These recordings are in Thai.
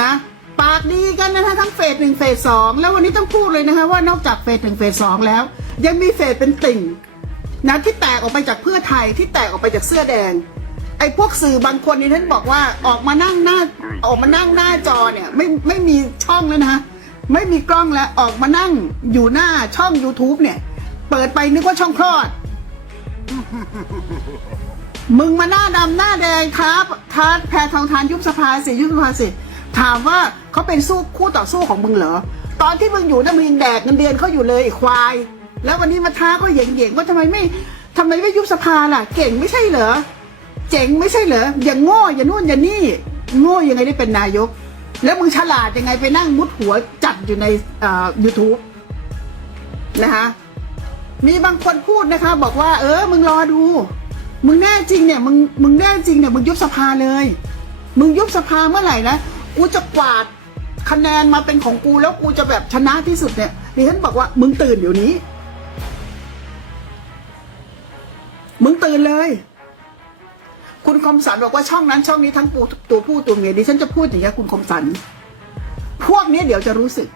นะ ปากดีกันนะคะทั้งเฟสหนึ่งเฟสสองแล้ววันนี้ต้องพูดเลยนะคะว่านอกจากเฟสหนึ่งเฟสสองแล้ว ยังมีเฟสเป็นติ่งนะที่แตกออกไปจากเพื่อไทยที่แตกออกไปจากเสื้อแดง ไอ้พวกสื่อบางคนนี่ท่านบอกว่าออกมานั่งหน้าออกมานั่งหน้าจอเนี่ยไม่ไม่มีช่องแล้วนะคะไม่มีกล้องแล้วออกมานั่งอยู่หน้าช่อง YouTube เนี่ย เปิดไปนึกว่าช่องคลอด มึงมาหน้าดำหน้าแดงครับท้าแพรทองทานยุบสภาสิยุบสภาสิ ถามว่าเขาเป็นสู้คู่ต่อสู้ของมึงเหรอ ตอนที่มึงอยู่นะมึงยังแดกเงินเดือนเขาอยู่เลยไอ้ควาย แล้ววันนี้มาท้าก็เหย่งเหย่งว่าทำไมไม่ทำไมไม่ยุบสภาล่ะ เก่งไม่ใช่เหรอ เจ๋งไม่ใช่เหรอ อย่างโง่อย่านู่นอย่านี่ โง่ยังไงได้เป็นนายก แล้วมึงฉลาดยังไงไปนั่งมุดหัวจัดอยู่ในเอ่อ YouTube นะคะมีบางคนพูดนะคะ บอกว่า เออ มึงรอดู มึงแน่จริงเนี่ย มึงมึงแน่จริงเนี่ยมึงยุบสภาเลย มึงยุบสภาเมื่อไหร่นะ กูจะกวาดคะแนนมาเป็นของกูแล้วกูจะแบบชนะที่สุดเนี่ยดิฉันบอกว่ามึงตื่นเดี๋ยวนี้ มึงตื่นเลย คุณคมสันบอกว่าช่องนั้นช่องนี้ทั้งปูตัวผู้ตัวเมียดิฉันจะพูดอย่างนี้คุณคมสัน พวกนี้เดี๋ยวจะรู้สึก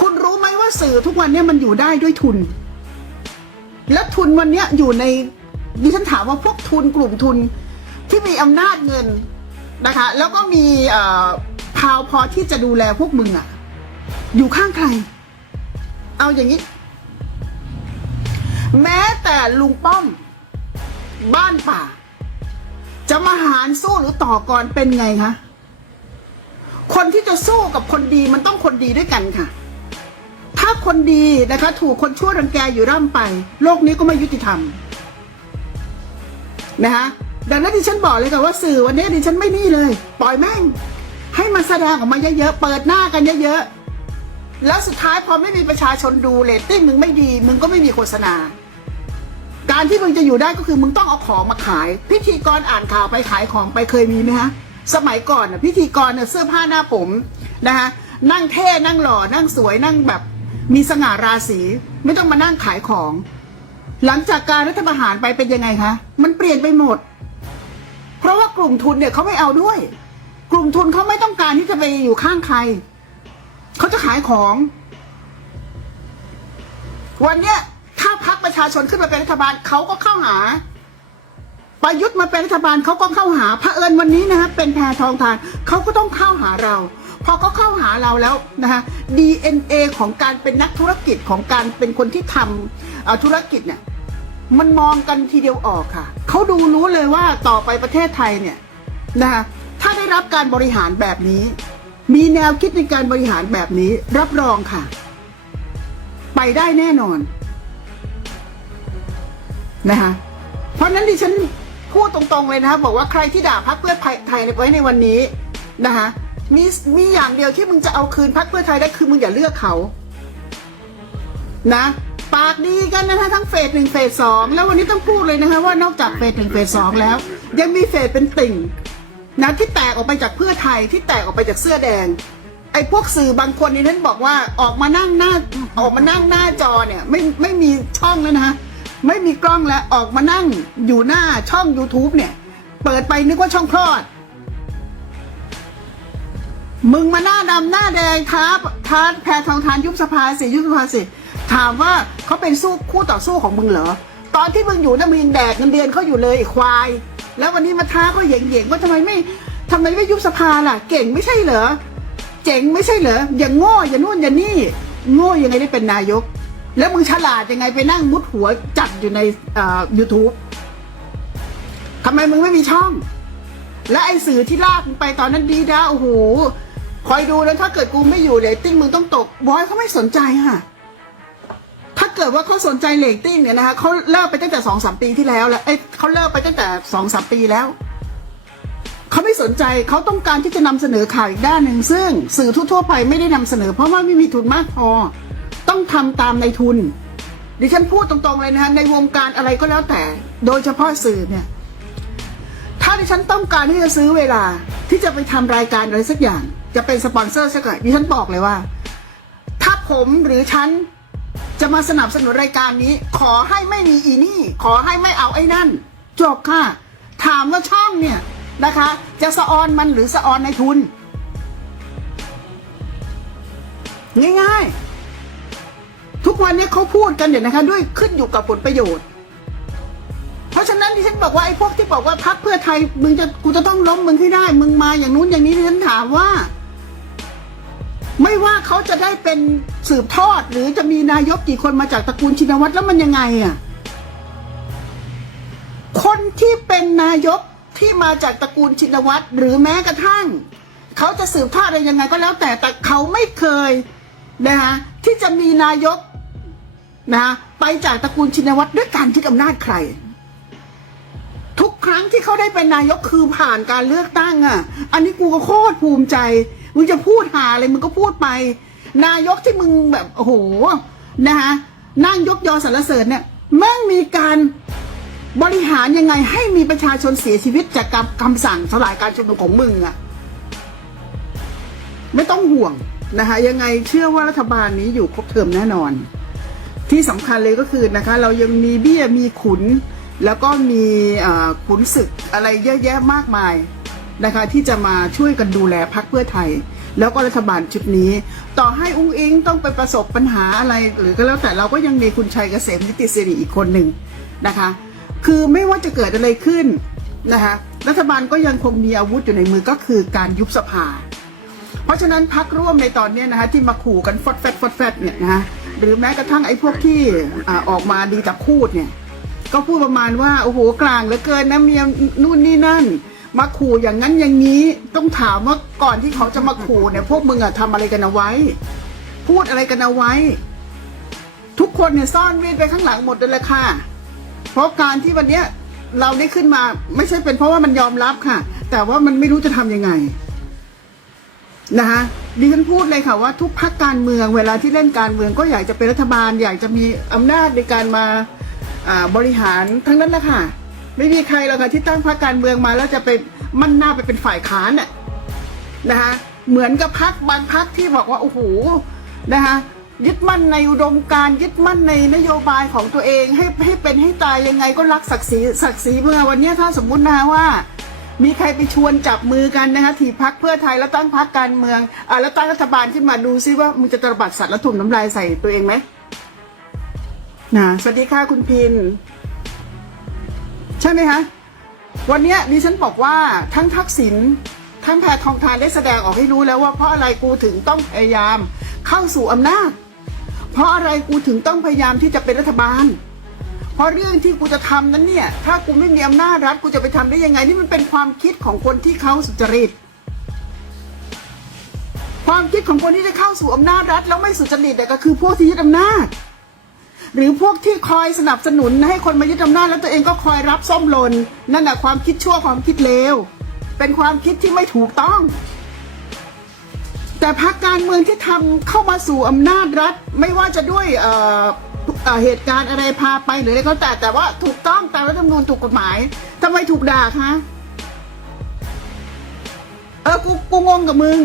คุณรู้ไหมว่าสื่อทุกวันเนี้มันอยู่ได้ด้วยทุน และทุนวันนี้อยู่ในดิฉันถามว่าพวกทุนกลุ่มทุนที่มีอำนาจเงิน นะคะ แล้วก็มีพาวพอที่จะดูแลพวกมึงอะอยู่ข้างใคร เอาอย่างนี้ แม้แต่ลุงป้อม บ้านป่า จะมาหารสู้หรือต่อกรเป็นไงคะคนที่จะสู้กับคนดีมันต้องคนดีด้วยกันค่ะ ถ้าคนดีนะคะถูกคนชั่วรังแกอยู่ร่ำไป โลกนี้ก็ไม่ยุติธรรมนะคะ ดังนั้นดิฉันบอกเลยค่ะว่าสื่อวันนี้ดิฉันไม่นี่เลย ปล่อยแม่ง ให้มันแสดงออกมาเยอะๆ เปิดหน้ากันเยอะๆ แล้วสุดท้ายพอไม่มีประชาชนดูเรตติ้งมึงไม่ดี มึงก็ไม่มีโฆษณา การที่มึงจะอยู่ได้ก็คือมึงต้องเอาของมาขาย พิธีกรอ่านข่าวไปขายของไปเคยมีไหมฮะ สมัยก่อนน่ะพิธีกรน่ะเสื้อผ้าหน้าผมนะคะนั่งเท่นั่งหล่อนั่งสวยนั่งแบบมีสง่าราศีไม่ต้องมานั่งขายของ หลังจากการรัฐประหารไปเป็นยังไงคะ มันเปลี่ยนไปหมด ราะว่ากลุ่มทุนเนี่ยเขาไม่เอาด้วย กลุ่มทุนเขาไม่ต้องการที่จะไปอยู่ข้างใครเขาจะขายของ วันเนี้ย ถ้าพักประชาชนขึ้นมาเป็นรัฐบาลเขาก็เข้าหาประยุทธ์มาเป็นรัฐบาลเขาก็เข้าหาพระเอิญวันนี้นะฮะเป็นแพทองทานเขาก็ต้องเข้าหาเราพอเขาเข้าหาเราแล้วนะฮะ DNA ของการเป็นนักธุรกิจของการเป็นคนที่ทำธุรกิจเนี่ย มันมองกันทีเดียวออกค่ะ เขาดูรู้เลยว่าต่อไปประเทศไทยเนี่ยนะคะถ้าได้รับการบริหารแบบนี้ มีแนวคิดในการบริหารแบบนี้ รับรองค่ะ ไปได้แน่นอนนะคะเพราะนั้นดิฉันพูดตรงๆเลยนะคะบอกว่าใครที่ด่าพรรคเพื่อไทยไว้ในวันนี้นะคะมีมีอย่างเดียวที่มึงจะเอาคืนพรรคเพื่อไทยได้คือมึงอย่าเลือกเขา นะ ปากดีกันนะคะทั้งเฟสหนึ่งเฟสสองแล้ววันนี้ต้องพูดเลยนะคะว่านอกจากเฟสหนึ่งเฟสสองแล้ว ยังมีเฟสเป็นติ่งนะที่แตกออกไปจากเพื่อไทยที่แตกออกไปจากเสื้อแดง ไอ้พวกสื่อบางคนนี่ท่านบอกว่าออกมานั่งหน้าออกมานั่งหน้าจอเนี่ยไม่ไม่มีช่องแล้วนะคะไม่มีกล้องแล้วออกมานั่งอยู่หน้าช่อง YouTube เนี่ย เปิดไปนึกว่าช่องคลอด มึงมาหน้าดำหน้าแดงท้าท้าแพรทองทานยุบสภาสิยุบสภาสิ ถามว่าเขาเป็นสู้คู่ต่อสู้ของมึงเหรอ ตอนที่มึงอยู่นะมึงยังแดกเงินเดือนเขาอยู่เลยไอ้ควาย แล้ววันนี้มาท้าก็เหย่งเย่งๆว่าทำไมไม่ทำไมไม่ยุบสภาล่ะ เก่งไม่ใช่เหรอ เจ๋งไม่ใช่เหรอ อย่างโง่อย่านู่นอย่านี่ โง่ยังไงได้เป็นนายก แล้วมึงฉลาดยังไงไปนั่งมุดหัวจัดอยู่ในเอ่อ YouTube ทำไมมึงไม่มีช่อง และไอ้สื่อที่ลากมึงไปตอนนั้นดีนะโอ้โหคอยดูแล้วถ้าเกิดกูไม่อยู่เรตติ้งมึงต้องตกบอยเขาไม่สนใจค่ะ ถ้าเกิดว่าเขาสนใจเรตติ้งเนี่ยนะคะเขาเลิกไปตั้งแต่สองสามปีที่แล้วแล้วเอ้ยเขาเลิกไปตั้งแต่สองสามปีแล้วเขาไม่สนใจเขาต้องการที่จะนำเสนอข่าวอีกด้านหนึ่งซึ่ง สื่อทั่วๆไปไม่ได้นำเสนอ เพราะว่าไม่มีทุนมากพอ ต้องทำตามในทุน ดิฉันพูดตรงๆเลยนะคะในวงการอะไรก็แล้วแต่ โดยเฉพาะสื่อเนี่ย ถ้าดิฉันต้องการที่จะซื้อเวลาที่จะไปทำรายการอะไรสักอย่าง จะเป็นสปอนเซอร์สักหน่อยดิฉันบอกเลยว่า ถ้าผมหรือฉัน จะมาสนับสนุนรายการนี้ ขอให้ไม่มีอีนี่ ขอให้ไม่เอาไอ้นั่น จบค่ะ ถามว่าช่องเนี่ยนะคะ จะสะออนมันหรือสะออนในทุน ง่ายๆ ทุกวันนี้เขาพูดกันเนี่ยนะคะ ด้วยขึ้นอยู่กับผลประโยชน์ เพราะฉะนั้นที่ฉันบอกว่าไอ้พวกที่บอกว่าพักเพื่อไทย มึงจะกูจะต้องล้มมึงให้ได้ มึงมาอย่างนู้นอย่างนี้ที่ฉันถามว่า ไม่ว่าเขาจะได้เป็นสืบทอด หรือจะมีนายกกี่คนมาจากตระกูลชินวัตรแล้วมันยังไงอะคนที่เป็นนายกที่มาจากตระกูลชินวัตรหรือแม้กระทั่ง เขาจะสืบทอดอะไรยังไงก็แล้วแต่แต่เขาไม่เคยนะคะที่จะมีนายกนะไปจากตระกูลชินวัตรด้วยการยึดอำนาจใคร ทุกครั้งที่เขาได้เป็นนายกคือผ่านการเลือกตั้งอะ อันนี้กูก็โคตรภูมิใจ มึงจะพูดหาอะไรมึงก็พูดไป นายกที่มึงแบบโอ้โหนะคะนั่งยกยอสรรเสริญเนี่ยแม่งมีการบริหารยังไงให้มีประชาชนเสียชีวิตจากคำคำสั่งสลายการชุมนุมของมึงอะไม่ต้องห่วงนะคะยังไงเชื่อว่ารัฐบาลนี้อยู่ครบเทอมแน่นอน ที่สำคัญเลยก็คือนะคะ เรายังมีเบี้ยมีขุน แล้วก็มีขุนศึกอะไรเยอะแยะมากมาย นะคะ ที่จะมาช่วยกันดูแลพักเพื่อไทย แล้วก็รัฐบาลชุดนี้ ต่อให้อุ้งอิงต้องไปประสบปัญหาอะไร หรือก็แล้วแต่เราก็ยังมีคุณชัยเกษมนิติสิริอีกคนหนึ่งนะคะ คือไม่ว่าจะเกิดอะไรขึ้นนะคะรัฐบาลก็ยังคงมีอาวุธอยู่ในมือก็คือการยุบสภา เพราะฉะนั้นพักร่วมในตอนนี้นะคะที่มาขู่กันฟดแฟดฟดแฟดเนี่ยนะะหรือแม้กระทั่งไอ้พวกที่อออกมาดีแต่พูดเนี่ยก็พูดประมาณว่า โอ้โหกลางเหลือเกินนะเมียนู่นนี่นั่น มาขู่อย่างนั้นอย่างนี้ต้องถามว่าก่อนที่เขาจะมาขู่เนี่ยพวกมึงอะทำอะไรกันเอาไว้ พูดอะไรกันเอาไว้ ทุกคนเนี่ยซ่อนมีดไปข้างหลังหมดเลยละค่ะ เพราะการที่วันเนี้ยเราได้ขึ้นมา ไม่ใช่เป็นเพราะว่ามันยอมรับค่ะ แต่ว่ามันไม่รู้จะทำยังไงนะคะดิฉันพูดเลยค่ะว่าทุกพักการเมืองเวลาที่เล่นการเมืองก็อยากจะเป็นรัฐบาล อยากจะมีอำนาจในการมาบริหารทั้งนั้นแหละค่ะ ไม่มีใครหรอกค่ะที่ตั้งพรรคการเมืองมาแล้วจะไปมั่นหน้าไปเป็นฝ่ายค้านน่ะนะคะเหมือนกับพักบางพักที่บอกว่าโอ้โหนะคะยึดมั่นในอุดมการยึดมั่นในนโยบายของตัวเองให้ให้เป็นให้ตายยังไงก็รักศักดิ์ศรีศักดิ์ศรีเมื่อวันนี้ถ้าสมมุตินะว่า มีใครไปชวนจับมือกันนะคะถีพักเพื่อไทยแล้วตั้งพักการเมืองอ่าแล้วตั้งรัฐบาลขึ้นมาดูซิว่ามึงจะตระบัดสัตว์และถุ่มน้ำลายใส่ตัวเองไหมนะสวัสดีค่ะคุณพิน ช่ไหมคะวันนี้ดิฉันบอกว่าทั้งทักษิณทั้งแพทองทานได้แสดงออกให้รู้แล้วว่าเพราะอะไรกูถึงต้องพยายามเข้าสู่อำนาจ เพราะอะไรกูถึงต้องพยายามที่จะเป็นรัฐบาล เพราะเรื่องที่กูจะทำนั้นเนี่ยถ้ากูไม่มีอำนาจรัฐกูจะไปทำได้ยังไงนี่มันเป็นความคิดของคนที่เขาสุจริต ความคิดของคนที่จะเข้าสู่อำนาจรัฐแล้วไม่สุจริตเนี่ยก็คือพวกที่ยึดอำนาจ หรือพวกที่คอยสนับสนุนให้คนมายึดอำนาจแล้วตัวเองก็คอยรับส้มหล่นนั่นแหละความคิดชั่วความคิดเลวเป็นความคิดที่ไม่ถูกต้อง แต่พรรคการเมืองที่ทำเข้ามาสู่อำนาจรัฐ ไม่ว่าจะด้วยเเเหตุการณ์อะไรพาไปหรืออะไรก็แต่แต่ว่าถูกต้องตามรัฐธรรมนูญถูกกฎหมายทำไมถูกด่าคะเออกูกูงงกับมึง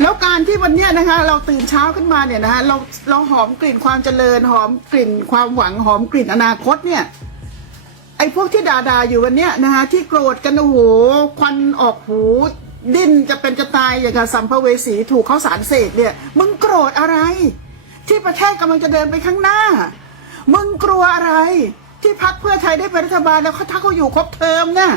แล้วการที่วันเนี้ยนะคะ เราตื่นเช้าขึ้นมาเนี่ยนะคะเราเราหอมกลิ่นความเจริญหอมกลิ่นความหวังหอมกลิ่นอนาคตเนี่ย ไอ้พวกที่ด่าๆอยู่วันเนี้ยนะคะ ที่โกรธกันโอ้โหควันออกหู ดิ้นจะเป็นจะตายอย่างกับสัมภเวสีถูกเขาสารเสพเนี่ยมึงโกรธอะไร ที่ประเทศกำลังจะเดินไปข้างหน้า มึงกลัวอะไร ที่พักเพื่อไทยได้เป็นรัฐบาลแล้วเขาถ้าเขาอยู่ครบเทอมน่ะ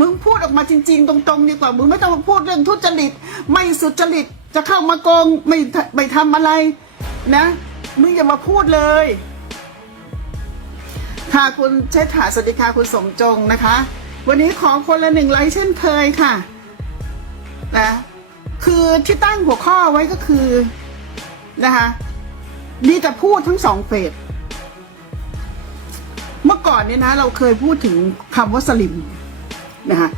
มึงพูดออกมาจริง ๆ ตรงๆดีกว่ามึงไม่ต้องมาพูดเรื่องทุจริต ไม่สุจริต จะเข้ามาโกงไม่ไม่ทำอะไรนะมึงอย่ามาพูดเลย ค่ะคุณเชษฐาสวัสดีค่ะคุณสมจงนะคะ วันนี้ขอคนละหนึ่งไลค์เช่นเคยค่ะนะคือที่ตั้งหัวข้อไว้ก็คือนะคะมีแต่พูดทั้งสองเฟสเมื่อก่อนเนี่ยนะ เราเคยพูดถึงคำว่าสลิมนะคะ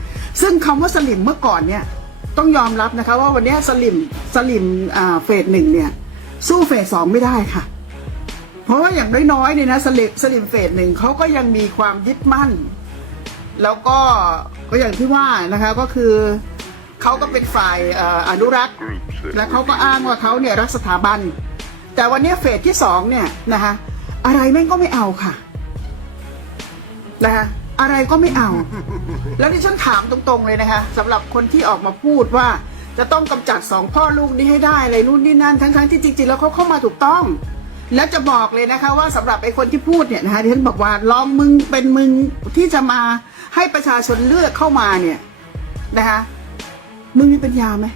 ซึ่งคำว่าสลิมเมื่อก่อนเนี่ย ต้องยอมรับนะคะว่าวันนี้สลิมสลิมอ่าเฟสหนึ่งเนี่ยสู้เฟสสองไม่ได้ค่ะ เพราะว่าอย่างน้อยๆเนี่ยนะสลิมสลิมเฟสหนึ่งเขาก็ยังมีความยึดมั่น แล้วก็ก็อย่างที่ว่านะคะก็คือเขาก็เป็นฝ่ายอนุรักษ์ และเขาก็อ้างว่าเขาเนี่ยรักสถาบัน แต่วันนี้เฟสที่สองเนี่ยนะคะอะไรแม่งก็ไม่เอาค่ะนะคะ อะไรก็ไม่เอา แล้วที่ฉันถามตรงๆเลยนะคะสำหรับคนที่ออกมาพูดว่า จะต้องกำจัดสองพ่อลูกนี้ให้ได้อะไรนู่นนี่นั่นทั้งๆที่จริงๆแล้วเขาเข้ามาถูกต้อง แล้วจะบอกเลยนะคะว่าสำหรับไอ้คนที่พูดเนี่ยนะคะที่ฉันบอกว่าลองมึงเป็นมึงที่จะมาให้ประชาชนเลือกเข้ามาเนี่ยนะคะมึงมีปัญญาไหม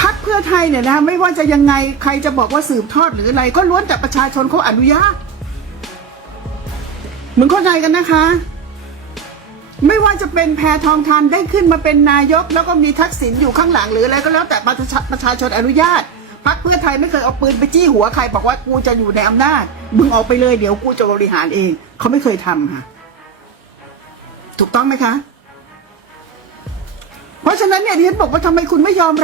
พักเพื่อไทยเนี่ยนะไม่ว่าจะยังไงใครจะบอกว่าสืบทอดหรืออะไร ก็ล้วนแต่ประชาชนเขาอนุญาต มึงเข้าใจกันนะคะ ไม่ว่าจะเป็นแพทองทานได้ขึ้นมาเป็นนายก แล้วก็มีทักษิณอยู่ข้างหลังหรืออะไรก็แล้วแต่ประชาประชาชนอนุญาตพักเพื่อไทยไม่เคยเอาปืนไปจี้หัวใครบอกว่ากูจะอยู่ในอำนาจมึงออกไปเลยเดี๋ยวกูจะบริหารเอง เขาไม่เคยทำค่ะ ถูกต้องไหมคะ เพราะฉะนั้นเนี่ยที่ฉันบอกว่าทำไมคุณไม่ยอมรับ